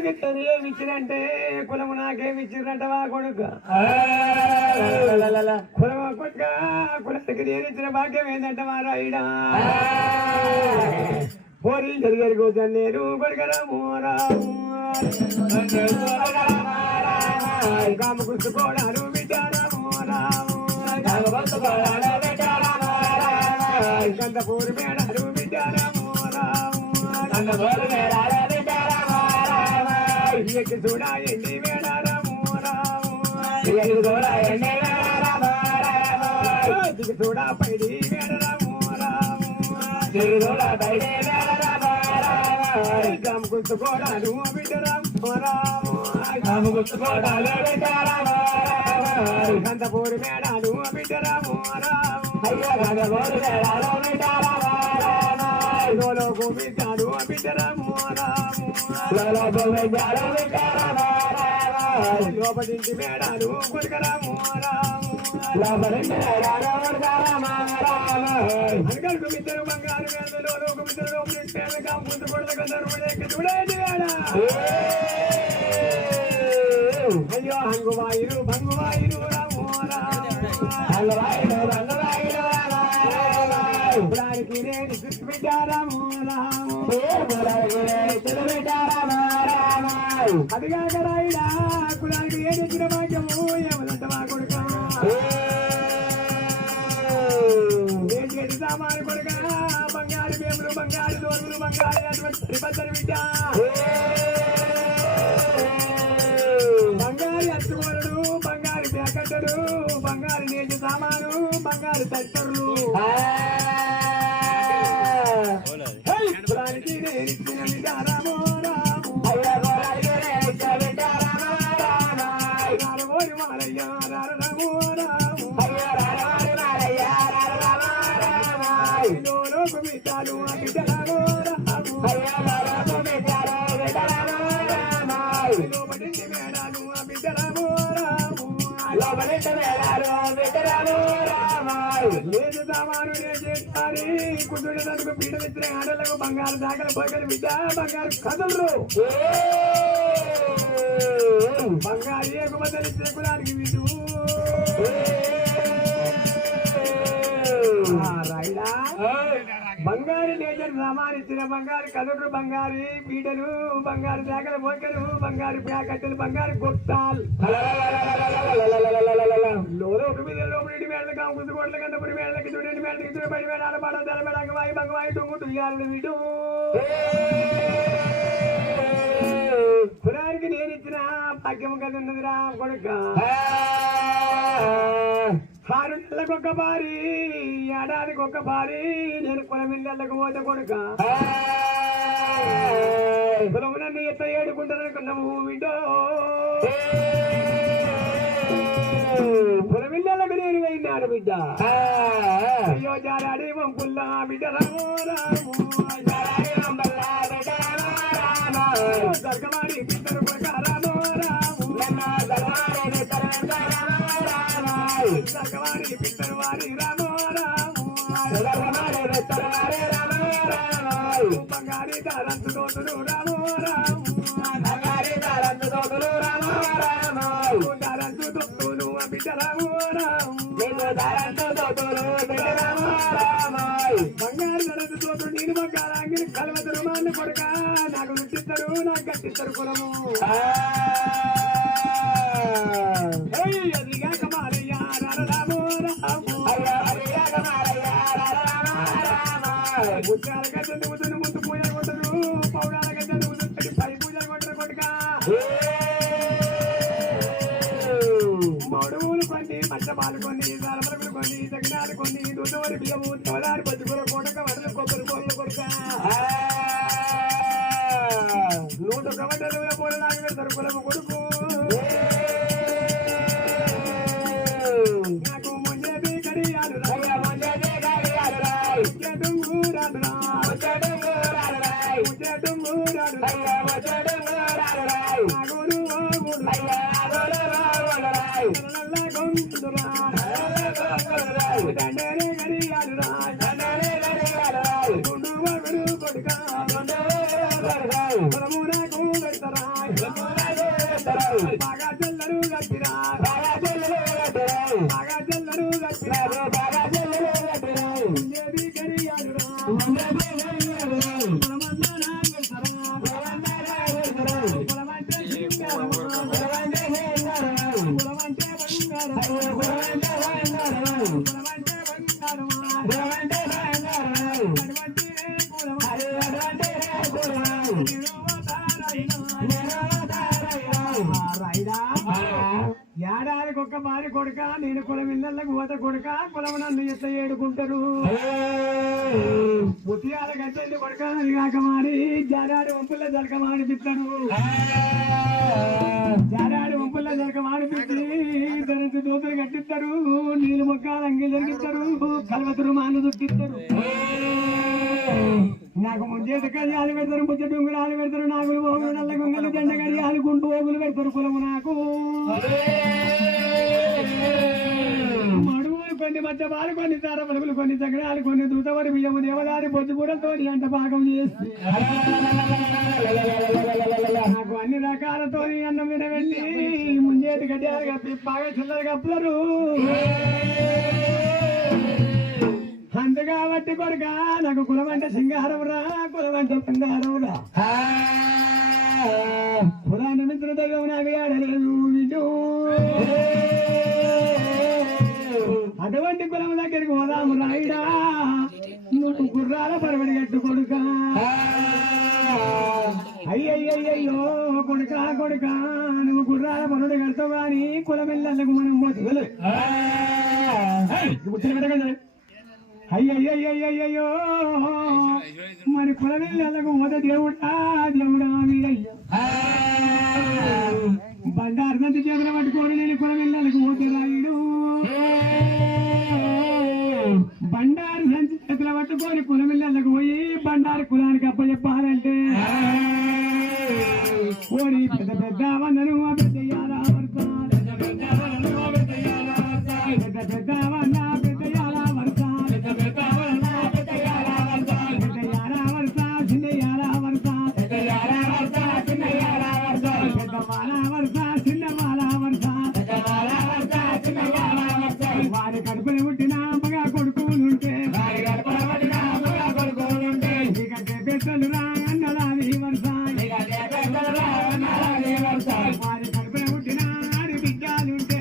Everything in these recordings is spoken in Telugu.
కులానికి తెలియమిచ్చినంటే కులము నాకేమిచ్చిరంటవా కొడుక కులమ కొడుక కులానికి నేను ఇచ్చిన భాగ్యం ఏంటంటవా రాయిడా పోరీ జరిగారు కూర్చొని నేను కొడుకరాము రాము కామకృష్ణకోడారు బిడ్డారాము రాము కందపూరి మేడారు బిడ్డారాము రాము ఎక్కి చూడా ఎండి మేడారాము రాము దిగి చూడా పైడి మేడరాము రాము కామకృష్ణకోడారు బిడ్డరాము రాము కందపూరి మేడారు బిడ్డరాము రాము లోకు బిడ్డారు బిడ్డరాము రాము లోపడింటి మేడారు కొడుకరాము రాము అనగలకు ఇద్దరు బంగారు వేదలో లోకం ఇద్దరు పేదగా ముందు కొడత చూడండి అయ్యో హంగువాయిరు భంగువాయిరు రాము రాముకి నేను చుట్టు పెట్టారాము రాము అదిగాక రాయిడా కులానికి ఏది ఇచ్చిన భాగ్యము ఏమనంట మా కొడుక సామాను కొడుక బంగారు వేములు బంగారు దోరులు బంగారు అటువంటి బద్దలు బిడ్డ బంగారు అచ్చుకోరడు బంగారు ప్యాకెట్టడు బంగారు నేటి సామాను బంగారు తట్టర్లు కులానికి నేను ఇచ్చిన విచారమో రాము రామోరి మారయ్య రారమో రాము లోకు బిడ్డలు బిడ్డలమో రాము లోపడింటి మేడాలు బిడ్డలమో రాము లేదు సామాను చేస్తారి కుదురు నలుగు పీడ విచ్చిన ఆడలకు బంగారు దాకలు పోగలు బిడ్డ బంగారు కదలరు బంగారు ఏగుమతలు ఇచ్చిన కులానికి వీడు రాయిడా బంగారు నేచర్ సామానిచ్చిన బంగారు కదురు బంగారు పీడలు బంగారు దాకల పోకలు బంగారు ప్యాకెట్లు బంగారు గొట్టాలు లోపల మేడలు కాంకుసు కోట్ల కందపురి మేడలకి చూడండి మేడలకి చూడ పడి మేడాల పాడ ధర మేడకి వాయి బంగవాయి టుంగుటు ఇయాలు వీడు కులానికి నేను ఇచ్చిన భాగ్యము కదా ఉన్నదిరా కొడుక 6 నెలలకు ఒక బారి ఏడాదికి ఒక బారి నేను కులమిళ్ళకు పోతే కొడుక కులమునన్ను ఎట్లా ఏడుకుంటాననుకున్నాము విడో కులమిళ్ళకు నేను పోయినాడు బిడ్డ అయ్యో జారాడి వంపుల్లా బిడ్డ రామో రాము దర్గమాడి బిడ్డలు కొడుక రామో రాము దర్గమాడి బిడ్డలు వారి రామో రాము బంగారి దారంతు తోటలు రామో రాము దారంతు తోటలు బిడ్డ రామో రాము బంగారు ధరంతు తోటలు నేను బంగారు అంగిలి కలవతరు మాన్ను కొడుక నాకు రుచిస్తారు నాకు కట్టిస్తారు కులము అదిగాక మారయ్య రామో రాము ముత్యాల గడ్డ దిగుతుంది ముందు పూజలు కొట్టరు పౌడాల గడ్డ దిగుతుంది పై పూజలు కొట్టరు కొడుక మడువులు కొన్ని పచ్చపాలు కొన్ని సరమరకులు కొన్ని తగినాలు కొన్ని దూదవరి బియ్యము తవలారి పచ్చుకూర కొడక వడలు కొబ్బరి కోళ్ళు కొడుక 100 కవటలు పూలలాగా పెడతారు కులము కొడుకు నాకు ముంజేది కడియాలు కొడుక బాగా చెల్లరు గట్టిరా బాగా చెల్లరు గట్టిరా ఉండేది గడియాలురా ఏడాదికి ఒక్క మారి కొడుక నేను కులం ఇళ్ళకు పోత కొడుక కులం నన్ను ఎట్లా ఏడుకుంటారు ముత్యాల గట్టెల్లి కొడుక అని కాక మారి జాడాడి వంపుల్లో జలక మాడిపిస్తాడు జాడాడి వంపుల్లో జలక మాడిపిచ్చి ధరించి దోతులు కట్టిస్తారు నీళ్ళు మొక్కలు అంగిలు జరిగిస్తారు కలవతురు మాను దుక్కిస్తారు నాకు ముంచేత కడియాలు పెడతారు ముచ్చ డుంగురాలు పెడతారు నాగులు పోగులు నల్ల గొంగలు జెండ కడియాలు గుంటు పోగులు పెడతారు కులము నాకు మడువులు కొన్ని మధ్యపాలు కొన్ని తార పలుకులు కొన్ని తగడాలు కొన్ని దూతవరి బియ్యము దేవదారి బొద్దుగూడతో అంట భాగం చేసి నాకు అన్ని రకాలతో అన్నం వినబెట్టి ముంచేతి కడియాలు కప్పి బాగా చిల్లర కప్పుతారు అంత కాబట్టి కొడుక నాకు కులమంటే సింగారం రా కులమంటే బంగారం రా కులాన్ని మిత్రుల దైవం నాకు ఆడలేదు విజు అటువంటి కులం దగ్గరికి పోదాము రాయిడా నువ్వు గుర్రాల పరబడి కట్టు కొడుక అయ్యయ్యో కొడుక కొడుక నువ్వు గుర్రాల పరబడి కడతావు కానీ కులమిళ్ళకు మనం పోతుంది అయ్యయ్యో మరి కులమిళ్ళకు మొద దేవుడా దేవుడా వీరయ్యో బండారు సంతి చేతులు పట్టుకోని నేను కులమిళ్ళకు పోతే రాయుడు బండారు సంచి చేతులు పట్టుకొని కులమిళ్ళకు పోయి బండారు కులానికి అప్పచెప్పాలంటే ఓరి పెద్ద పెద్ద వందను పెద్దయ్యాల పెద్ద వన్న పెద్దయ్యాల వారి కడుపుని పుట్టిన మగా కొడుకులుంటే ఇక పెద్దలు రా అన్నలాది వరుస వారి కడుపుని పుట్టిన ఆడి బిడ్డలుంటే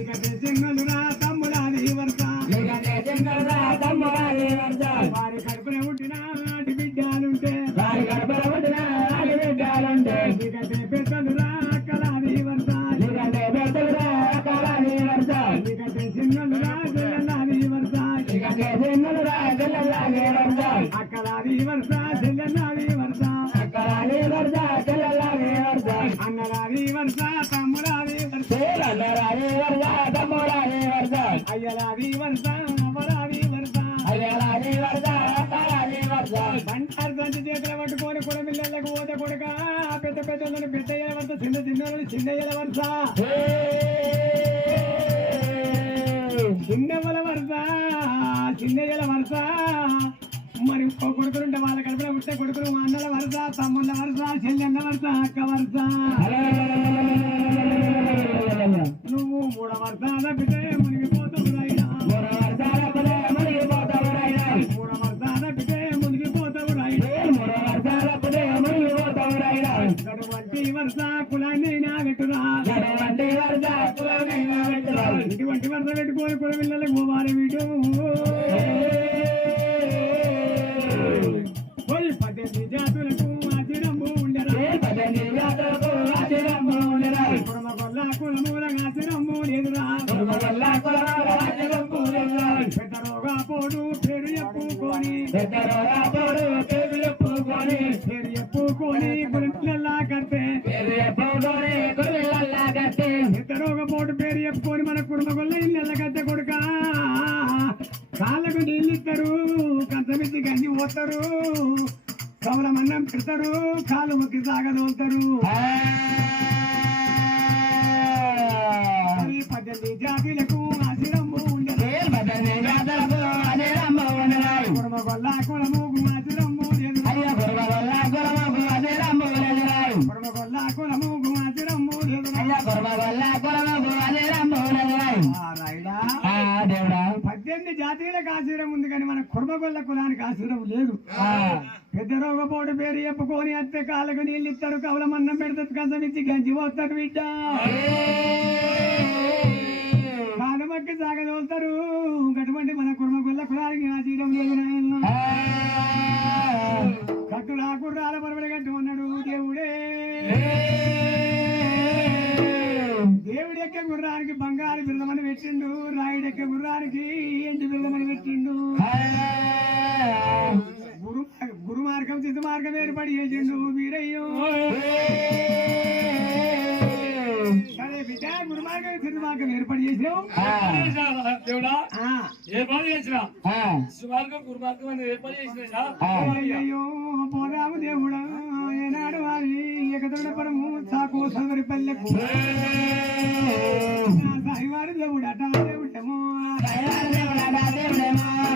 ఇక చెంగలు రా తమ్ములాది వరుస వారి కడుపుని పుట్టిన ఆడి బిడ్డలుంటే ఇక పెద్దలు రా అక్కలాది వరుస అక్కలాది వరుస చెల్లెల్లాది వరుస అన్నలాది వరుస తమ్ములాది వరుస అయ్యలాది వరుస అమ్మలాది వరుస బంటారు సంచి చేతులు పట్టుకొని కులమిళ్ళకు పోతే కొడుక పెద్ద పెద్దలను పెద్దయ్యల వరుస చిన్న చిన్నలను చిన్నయ్యల వరుస చిన్నవల వరుస చిన్నయ్యల వరుస మరి కొడుకులుంటే వాళ్ళ కడుపులో ఉంటే కొడుకులు మా అన్నల వరుస తమ్ముళ్ళ వరుస చెల్లెన్న వరుస అక్క వరుస నువ్వు మూడ వరుస తప్పితే మునిగిపోతావు రాయినా మూడ వరుస తప్పితే మునిగిపోతావు రాయినా అటువంటి వరుస కులాన్ని నాగట్టురా ఇటువంటి వరుస పెట్టుకోని కులమిళ్ళకు పోవాలి వీడు 18 జాతులకు ఆశ్రము ఉండరా కులమగొల్ల కులమూలంగా ఆశ్రము లేదురా పెద్దరోగా పోడు పేరు చెప్పుకొని గురిళ్ళల్లా కడితే పెద్దరోగ పోటు పేరు చెప్పుకొని మన కుటుంబగొల్ల ఇళ్ళ కట్టే కొడుక కాళ్ళకు నీళ్ళు ఇస్తారు కంచమిచ్చి గంజి పోతారు కవల మన్నం పెడతారు కాలు మొక్కి సాగదోలుతారు 18 జాతులకు ఆశ్రము ఉండదు కుటుంబగొల్ల కులము ఆశ్రము లేదు కుర్మగొల్ల కులానికి ఆశ్రయం లేదు. పెద్ద రోగపోటు పేరు చెప్పుకొని అత్తే కాళ్ళకు నీళ్ళు ఇస్తారు, కవలమన్నం పెడతారు, కసం ఇచ్చి గంజి పోతారు బిడ్డ. కాలమక్కి సాగదోలుతారు. అటువంటి మన కుర్మగొల్ల కులానికి ఆశ్రయం లేదు. కట్టు రాకుర్రాల పరబడి కట్టు అన్నాడు దేవుడే. దేవుడెక్క గుర్రానికి బంగారు బిల్లమని పెట్టిండు, రాయుడెక్క గుర్రానికి ఎంటి బిల్లమని పెట్టిండు. గురు మార్గం సిద్ధ మార్గం ఏర్పడి చేసిండు వీరయ్యో. సరే బిడ్డ, గురు మార్గం సిద్ధ మార్గం ఏర్పడి చేసినావు దేవుడా. ఏర్పాటు చేసినా శివార్గం గురు మార్గం అని ఏర్పాటు చేసినా. అయ్యో పోదాము దేవుడా, ఏనాడు వారి ఎగదొడపడము సాకు సవరి పల్లెకు సాయివారి దేవుడట దేవుడేమో, సాయివారి దేవుడట దేవుడేమో,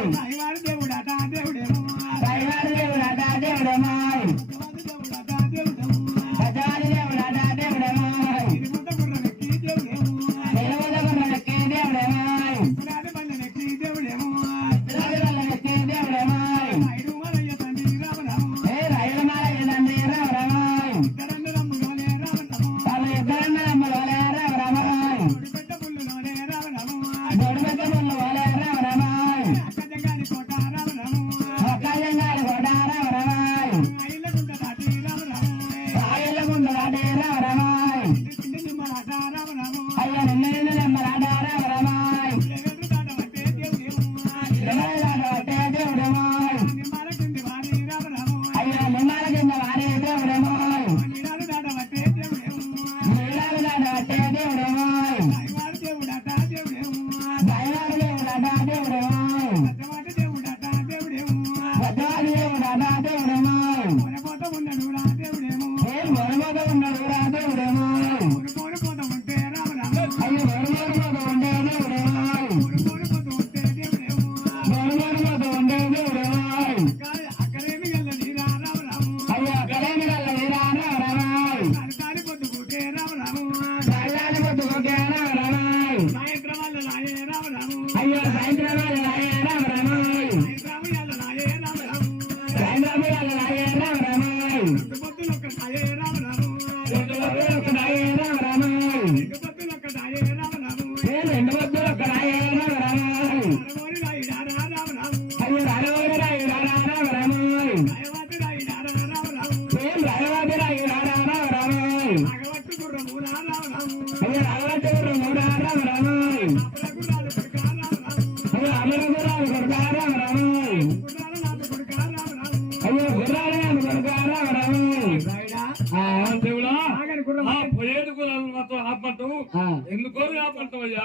ఎందుకో ఆపంటావయ్యా.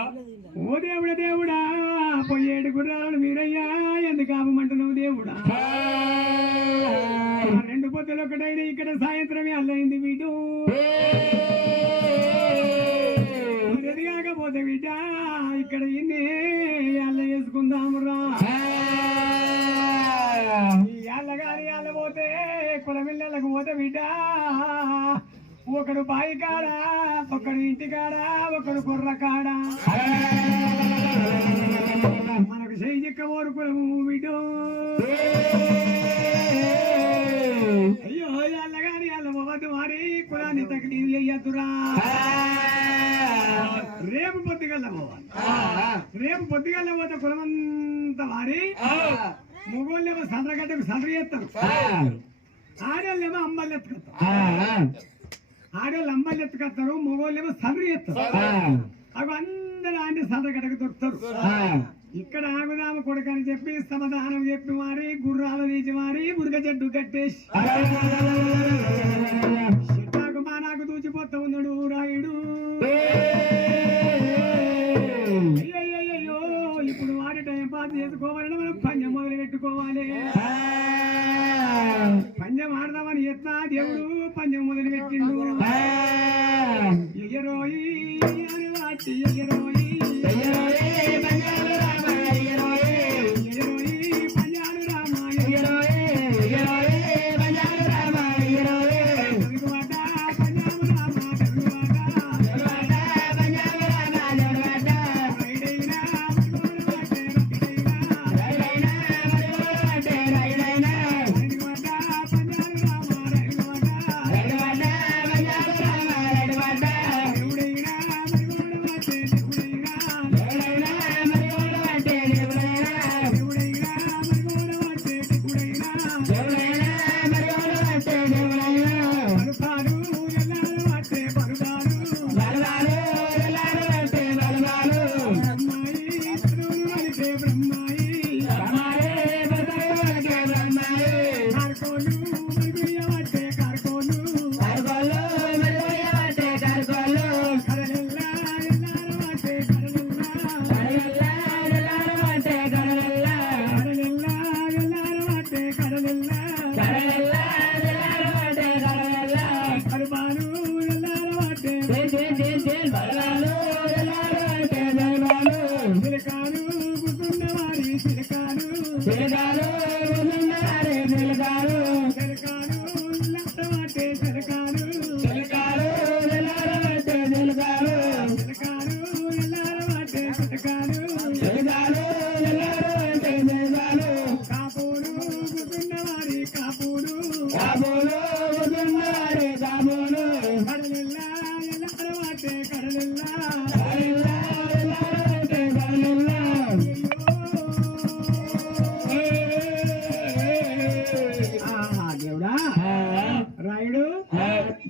ఓ దేవుడా దేవుడా, పోయేడు గుర్రాలను మీరయ్యా ఎందుకు ఆపమంటున్నావు దేవుడా. రెండు పొద్దులు ఒకటైనా ఇక్కడ సాయంత్రమే అల్లయింది వీడు. ఎదిగాకపోతే బిడ్డ ఇక్కడ ఇన్ని అల్ల వేసుకుందామురా. ఈ అల్లగాని అల్ల పోతే కులమిల్లలకు పోతే బిడ్డ ఒకడు బాయి కాడ, ఒకడు ఇంటి కాడ, ఒకడు కుర్ర కాడ. మనకు చేయి చిక్క ఓరుకులము బిడ్డు. అయ్యో అల్లగాని అల్ల పోవద్దు మరి కులాన్ని తగిలి అయ్యద్దురా. రేపు పొద్దుగల్ల పోవాలి. రేపు పొద్దుగల్ల పోతే కులమంతా వారి మొగోళ్ళేమో సంద్రగడ్డకు సంద్ర చేస్తారు, ఆడోళ్ళేమో అమ్మలు ఎత్తుకొస్తారు. ఆడోళ్ళు అమ్మాయిలు ఎత్తుకొస్తారు, మగోళ్ళేమో సంద్ర చేస్తారు. అవి అందరూ ఆంటీ సంద్రగడ్డకు దొరుకుతారు. ఇక్కడ ఆగుదాము కొడుకని చెప్పి సమాధానం చెప్పి మారి గుర్రాలు తీసి మారి మురుగ చెట్టు కట్టేసి చెట్టాకు మా నాకు దూచిపోతా ఉన్నాడు రాయుడు. అయ్యో ఇప్పుడు వాడి టైం పాస్ చేసుకోవాలని మనం పంజం మొదలు పెట్టుకోవాలి. పంజం ఆడదామని ఎత్తా దేవుడు పంజం మొదలు పెట్టిండు. ఎయ్యరోయి అని వాటి ఎయ్యరోయి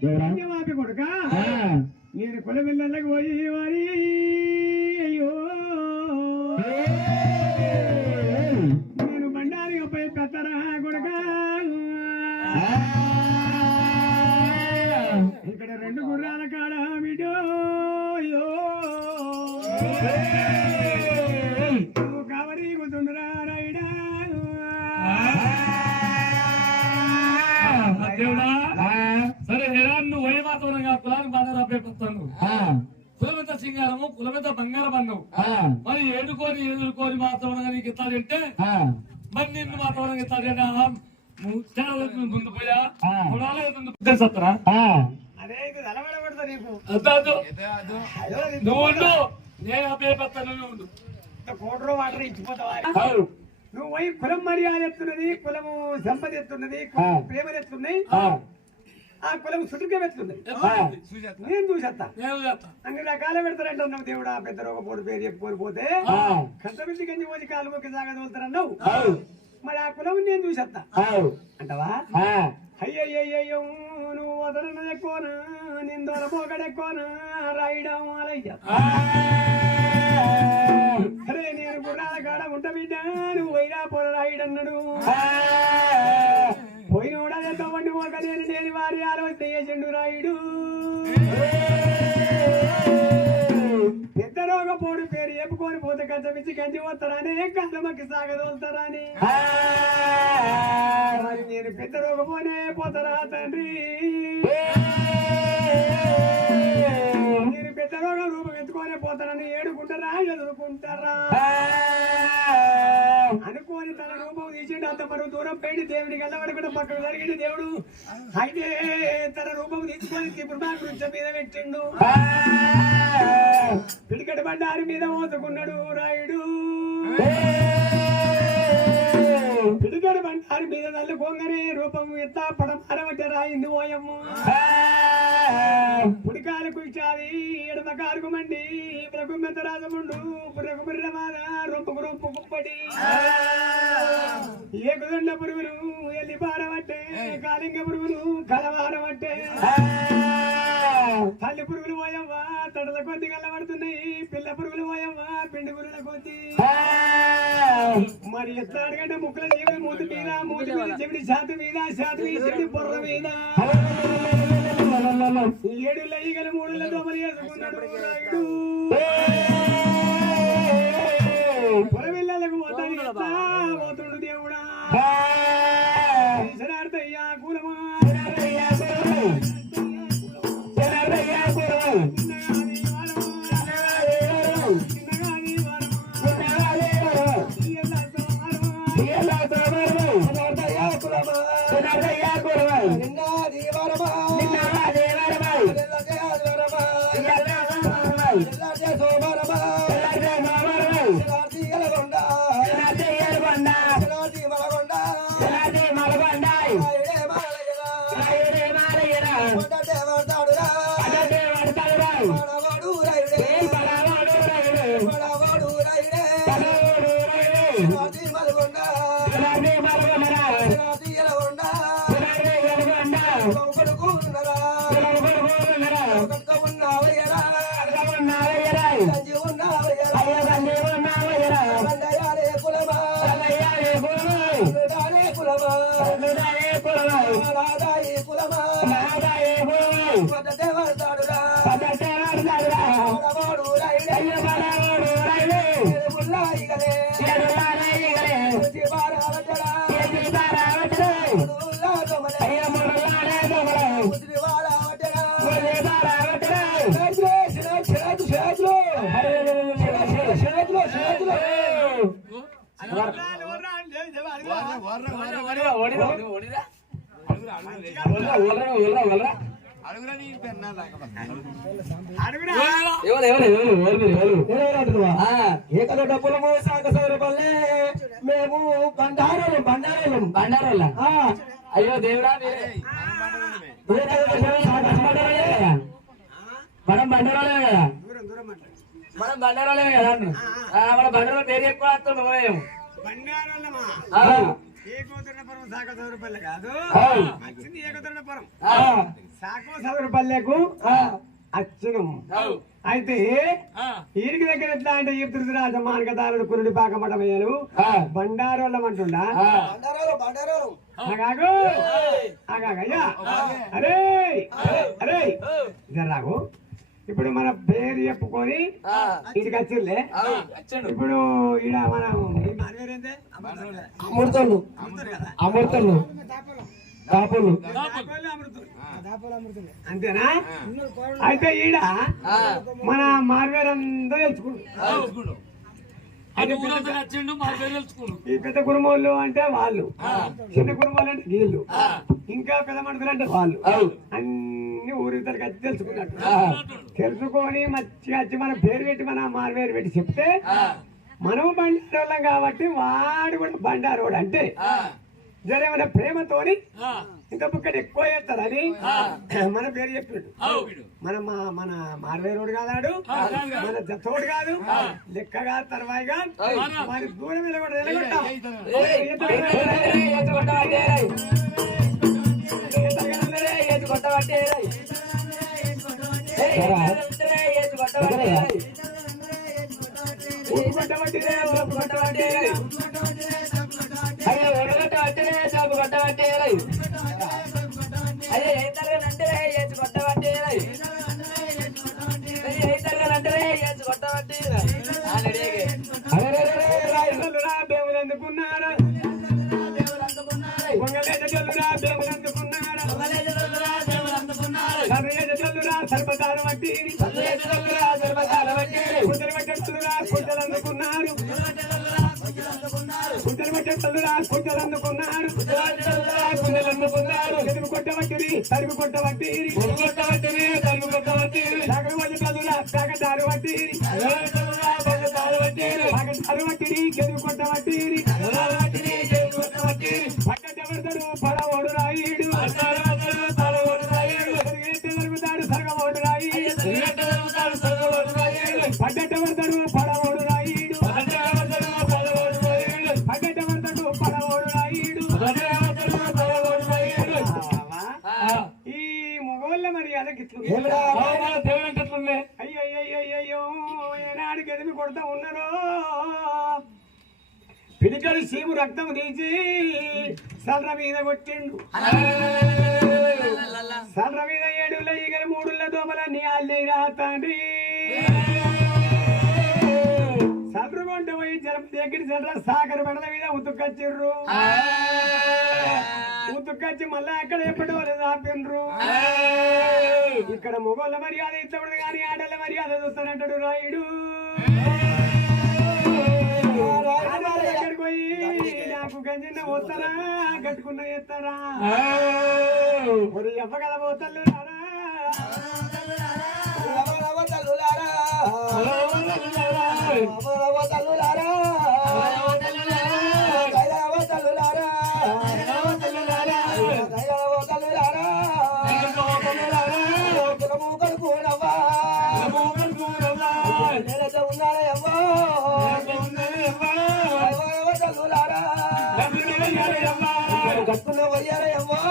మాపి కొడుక నేను కుల పిల్లలకు పోయి వారి అయ్యో నేను బండారి పోయి పెత్తరా కొడుక ఇక్కడ 2 గుర్రాల కాడ బిడ్డో అయ్యో నువ్వు కావరి గుంటుండరా రాయుడా దేవుడా సరే నువ్వు వై మాత్రం కులానికి బంగారం అప్పేపుతాను కులమిత సింగారము కులమిత బంగారం అన్నావు మరి ఎదుర్కొని మాత్రం నీకు ఇస్తాడంటే మరి నిన్ను మాత్రం ఇస్తాడంటే ముందు పోయా సత్తరా అదే ఇది అలవాడబడతా నీకు నువ్వు ఉండు నేను అప్పేపుతాను నువ్వు ఉండు కోటలో వాటర్ ఇచ్చిపోతావా నువ్వు పోయి కులం మర్యాద ఎత్తున్నది కులము సంపద ఎత్తున్నది కులం ప్రేమ ఎత్తున్నాయి ఆ కులం సుటికం ఎత్తున్నది నేను చూసేస్తా అన్ని రకాలు పెడతారంటున్నావు దేవుడా పెద్ద రోగపోడు పేరు చెప్పుకొని పోతే కష్టమించి గంజి పోసి కాలు మొక్కి సాగదోలుతారన్నావు మరి ఆ కులం నేను చూసేస్తా అంటవా అయ్యయ్యో నువ్వు వదలన ఎక్కువనా నేను దొరపోగడెక్కువనా రాయడం అలయ్య అరే నేను గుర్రాల కాడ ఉంట బిడ్డ నువ్వు వైరా పొర రాయుడన్నాడు పోయినోడతో వండి మోక నేను వారి ఆలోచన చేసిండు రాయుడు పెద్ద రోగపోడు పేరు చెప్పుకొని పోతే కంచమించి కంచి వస్తారని కళ్ళమకి సాగదోలుతారని నేను పెద్ద రోగపోనే పోతారా తండ్రి నేను పెద్ద రోగం రూపం ఎత్తుకొనే పోతానని ఏడుకుంటారా ఎదుర్కొంటారా అనుకోని తన రూపం తీసిండు అంత మరో దూరం పెట్టి దేవుడికి వెళ్ళబడకుండా పక్కన జరిగింది దేవుడు అయితే తన రూపం తీసుకొని ఇప్పుడు వృక్షం మీద పెట్టిండు పిడికటి బండారి మీద మోసుకున్నాడు రాయుడు పిడికటి బండారి మీద నల్లుకోగానే రూపం ఎత్తా పడమారబట్టే రాయింది ఓయమ్మ పుడికాలకు ఇచ్చాది ఎడమ కారుకు మండి ప్రకుమ్మెంత రాజముండు పుర్రకుబుర్ర మాద రొంపుకు రొంపు కుప్పటి ఏకుదండ పురుగులు ఎల్లి పారబట్టే కాలింగ పురుగులు కలవారబట్టే తల్లి పురుగులు పోయవ్వ తడల కొద్ది కలబడుతున్నాయి పిల్ల పురుగులు పోయవ్వ పిండి పురుగుల కొద్ది మరి ఎట్లా అడగంటే ముక్కల జీవుడి మూతి మీద చెవిడి శాతి మీద చెవిడి బొర్ర మీద 7 లైగలు 3 దోమలు వేసుకున్నాడు రాయుడు పొలవిల్లలకు పోతుండు దేవుడా ఈశ్వరార్థయ్యా కులమా ఏకల డబ్బులము సాగసౌరపల్లే మేము బండారాల అయ్యో దేవుడా మనం బండారాలే కదా మనం బండారాలే కదా మన బండారాల పేరు ఎక్కువ వస్తుంది సాకో సౌరపల్లె కాదు ఆ. వచ్చింది ఏకతరుణపురం ఆ. సాకో సౌరపల్లెకు అచ్చును అయితే ఈడికి దగ్గర ఎట్లా అంటే ఈ పృథ్వీరాజ మానకదారుడు కురుడి పాకమటమయ్యాను బండారోళ్ళం అంటుండా ఆగాగు ఆగాగయ్యా అరే అరే జర్రాగు ఇప్పుడు మన పేరు చెప్పుకొని ఇంటికి వచ్చిర్లే ఇప్పుడు ఈడ మనం అమృతలు అమృతలు దాపులు అంతేనా అయితే ఈడ మన మార్వేరంతా తెలుసుకుంటాం ఈ పెద్ద కుటుంబాలు అంటే వాళ్ళు చిన్న కుటుంబాలు అంటే వీళ్ళు ఇంకా పెద్ద మనుషులు అంటే వాళ్ళు అన్ని ఊరి వచ్చి తెలుసుకున్నట్టు తెలుసుకొని మంచిగా వచ్చి మన పేరు పెట్టి మన మార్వేరు పెట్టి చెప్తే మనం బండారోళ్ళం కాబట్టి వాడు కూడా బండారోడు అంటే జరేమైనా ప్రేమతోని ఇంత బుక్కటి ఎక్కువ చేస్తారని మన పేరు చెప్పిండు మన మార్వేరోడు కాదాడు మన జతోడు కాదు లెక్క కాదు తర్వాయి కాదు మరి దూరం వెళ్ళగొట్టాం బేములందుకున్నారా సర్పతారు వట్టి కుట్టలందుకున్నారు ఎదురు కొట్టబట్టిరి తరుగు కొట్టబట్టిరి సాగదారు వట్టిరి ఎదురు కొట్టబట్టిరి పట్టబడతాడు పడవోడు రాయుడు జరుగుతాడు సరగవోడు రాయుడు పట్టబడతాడు పడవోడు రాయుడు పట్టబడతాడు పడవోడు రాయుడు ఈ మొగోళ్ళ మర్యాద అయ్యయ్యో ఏనాడికి ఎదిమి కొడతా ఉన్నారో పిడికడి సీము రక్తం తీసి సల్ర మీద కొట్టిండు సల్ర మీద 7 ఈగల 3 దోమలన్నీ అల్లి రాతండ్రి సల్రు కొంట పోయి జరప దగ్గర సల్ర సాగర బండల మీద ఉతుకొచ్చిర్రు ఉతుకొచ్చి మళ్ళా అక్కడ ఎప్పటి వాళ్ళు ఆపిండ్రు ఇక్కడ మొగోళ్ళ మర్యాద ఇచ్చబడదు కానీ ఆడళ్ళ మర్యాద చూస్తానంటాడు రాయుడు పోయి నాకు గంజిన్న పోతారా కట్టుకున్న ఎత్తారా మరి ఎవ్వ కదా పోతల్లు కట్టుకున్న వయ్యారయ్యవ్వా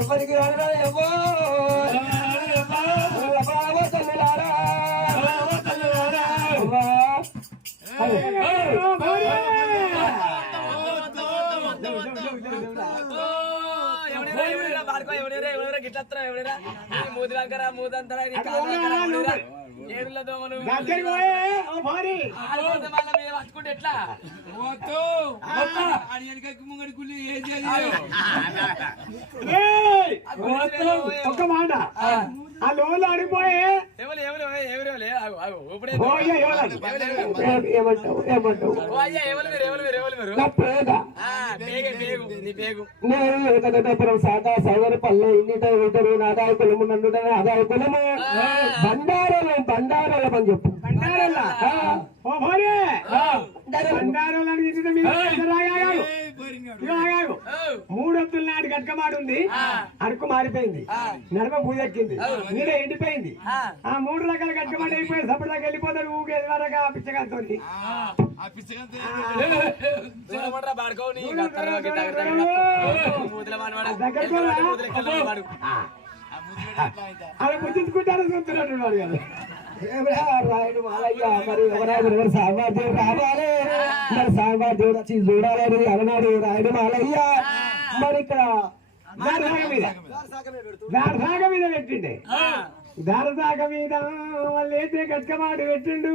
ఎవరికి రాయవ్వా ఒక్క మాట ఆ లోన్లు ఆడిపోయే సౌదరపల్లె ఇన్నిట ఉంటారు నాదాయ కులము నన్ను ఆదాయ కులము బండారాలం బండారాలం అని చెప్పు బండారాలని 3 నాటి కట్ట గట్కమాడు ఉంది అడుకు మారిపోయింది నడమ పూజెక్కింది నీడ ఎండిపోయింది ఆ 3 రకాల గట్కమాడు అయిపోయి సపటిదాకా వెళ్ళిపోతాడు ఊగే వరగా పిచ్చగాతో అలా పుచ్చుకుంటారు చూస్తున్నట్టు వాడు కదా రాయుడు మాలయ్య మరి ఎవరు సాంబాదేవుడు రావాలి మరి సాంబాదేవుడు వచ్చి చూడాలని అన్నాడు రాయుడు మాలయ్య మరి ఇక్కడ దారసాగ మీద పెట్టిండే దారసాగ మీద వాళ్ళు అయితే గట్కమాడు పెట్టిండు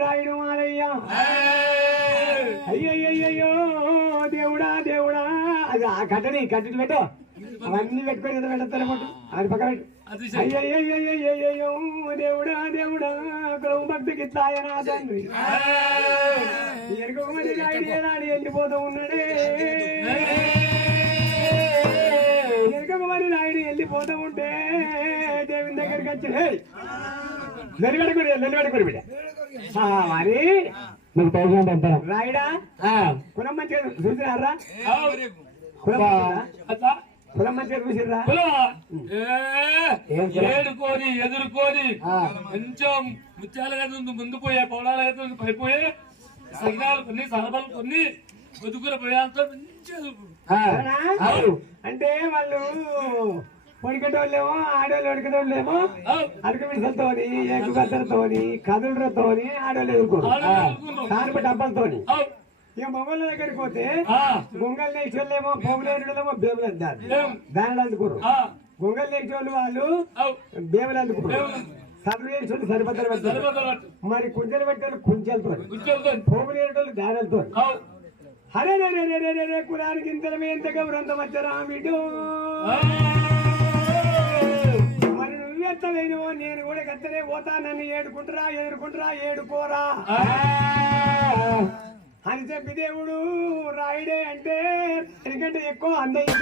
రాయుడు మాలయ్య అయ్యయ్యో దేవుడా దేవుడా అది ఆ కట్టని కట్టి పెట్టు అవన్నీ పెట్టుకొని ఏదో పెడతారు అది పక్క పెట్టు అయ్యయ్యో దేవుడా దేవుడా కులం భక్తికి ఇట్లాయనా తండ్రి ఎరుకోమని రాయుడు వెళ్ళిపోతూ ఉన్నాడే ఎరుకోమని రాయుడు వెళ్ళిపోతూ ఉంటే దేవుని దగ్గరికి వచ్చి నిలబెట్టుకుని బిడ్డ మరి మీకు పైసలు పంపారా రాయుడా కులం మంచిగా చూసినారా కులం మంచిగా చూసిర్రా ఏడుకొని ఎదుర్కొని కొంచెం ముత్యాల గది ముందు పోయే పొలాల గది పైపోయే సైనాలు కొన్ని సరబలు కొన్ని బతుకుల పోయాలతో అంటే వాళ్ళు పొడికటోళ్ళేమో ఆడవాళ్ళు వడికటోళ్ళేమో అరకు మిడతలతోని ఎగ్గు గద్దలతోని కదులతోని ఆడవాళ్ళు ఎదుర్కోరు కానుప డబ్బలతోని ఇక మొగళ్ళ దగ్గరికి పోతే గొంగల్ నేర్చోళ్ళేమో పొగలేరుడేమో బేములు అంటారు దానిలో అందుకోరు గొంగల్ నేర్చోళ్ళు వాళ్ళు బేములు అందుకోరు సర్వ చేసేవాళ్ళు సరిపద్దలు పెడతారు మరి కుంచెలు పెట్టారు కుంచెలతో పోగులేరుడోళ్ళు దానలతో అరే రే కులానికి ఇంతలమే ఎంత గౌరంతం వచ్చారా వీడు మరి నువ్వెత్తలేను నేను కూడా గత్తనే పోతా నన్ను ఏడుకుంటారా ఎదుర్కొంటారా ఏడుకోరా అని చెప్పి దేవుడు రాయుడే అంటే ఎందుకంటే ఎక్కువ అందయ్య